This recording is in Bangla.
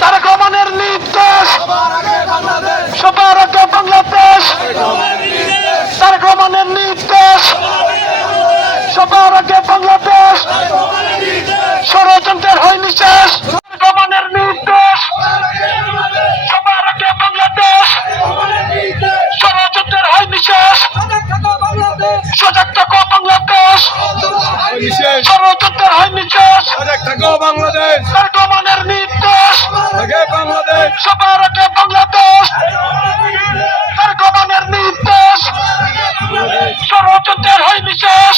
তারেক রহমানের নির্দেশ, সবার আগে বাংলাদেশ। তারেক রহমানের নির্দেশ, সবার আগে বাংলাদেশ। ষড়যন্ত্রের হয়নি শেষ। তারেক রহমানের নির্দেশ, সবার আগে বাংলাদেশ। ষড়যন্ত্রের হয়নি শেষ। সজাগ থাকো বাংলাদেশ, ষড়যন্ত্রের হয়নি শেষ। বাংলাদেশ তারেক রহমানের নির্দেশ, বাংলাদেশ সবার আগে বাংলাদেশ। তারেক রহমানের নির্দেশ, ষড়যন্ত্রের হয়নি শেষ।